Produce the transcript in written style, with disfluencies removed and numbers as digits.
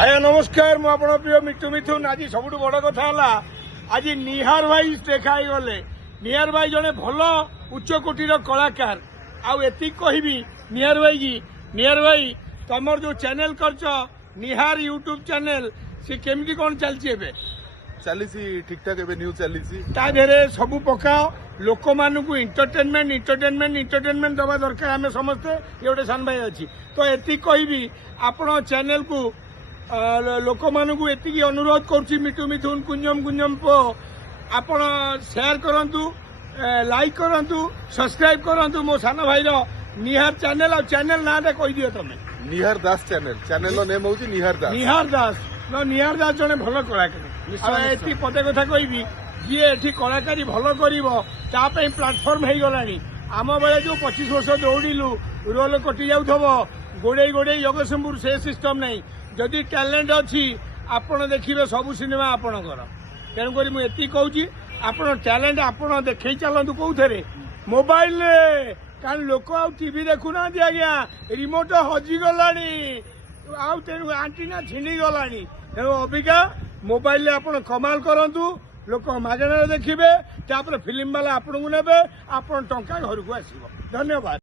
आज्ञा नमस्कार मु आपण प्रिय मिठू मिथुन। आज सबुठ बड़ कथा आज निहार भाई देखाई गले। निहार भाई जड़े भल उच्च कोटीर कलाकार आती कहबी निहार भाई तुम जो चैनल करछ निहार यूट्यूब चैनल सी केमती कौन चलती चली ठीक ठाक न्यूज चली ताधे सबू पकाओ लोक मानू इंटरटेनमेंट दबा दरकार। आम समस्ते ये गोटे सान भाई अच्छी तो एति कहबी आपण चैनल को लोक मानू एति अनुरोध करुच्ची मिठू मिथुन कुंजम पो आपण शेयर करंतु लाइक करंतु सब्सक्राइब करंतु मो सान भाई निहार चैनल और चैनल ना कह दियो तुम निहार दास चैनल नेम हूँ निहार दास जड़े भल कलाकार एति पदे कथा कहबी जी एठी कलाकारी भल कर प्लाटफर्म हो गला। आम बेले जो 25 वर्ष दौड़िलु रोल कटि जाऊ गोड़े जगतसिंहपुर से सिस्टम नहीं। जदि टैलेंट अच्छी आपण देखिए सबू सिनेमा आपणकर तेणुक मुझे कहूँ आपण टैलेंट आपण देखे चलतु कौथे मोबाइल कारण लोक टीवी देखुना आज्ञा रिमोट हजिगला तेणु आंटीना छिंडी गला तेणु अबिका मोबाइल आप कमाल करंतु लोक मागणार देखिए फिल्म वाला आपन को नेबे आपण टंका घर को आसीबो। धन्यवाद।